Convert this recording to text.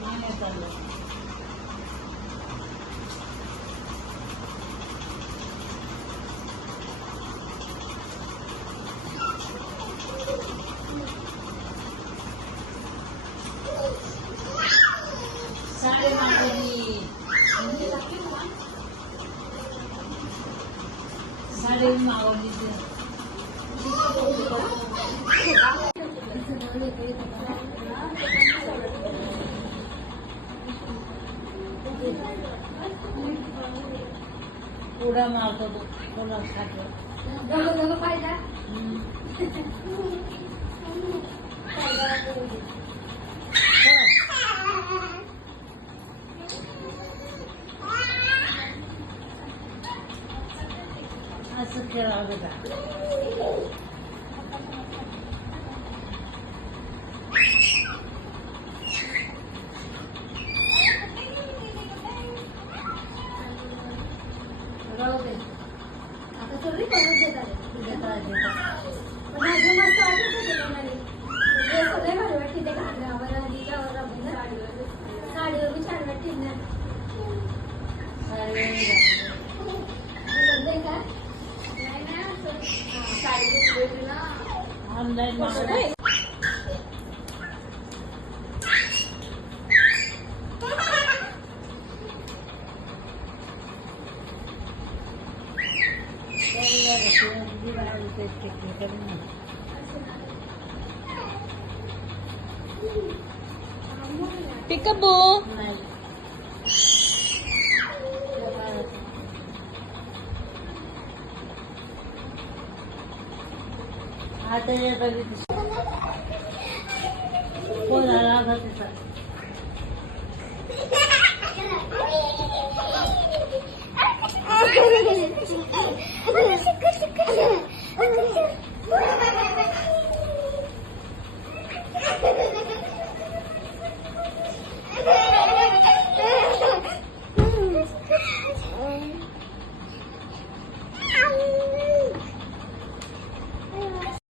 नाही चाललं. साडे मागवली, साडे मागवली. उड्या मारतो तो कोणा खातो फायदा. असं खेळावं का? राहू दे आता सगळी करून देतात. माझं मस्त वाटत सगळे भारी वाटते ते घागरावर साडीवर बी छान वाटते ना. Online Peekaboo. आता कोण आला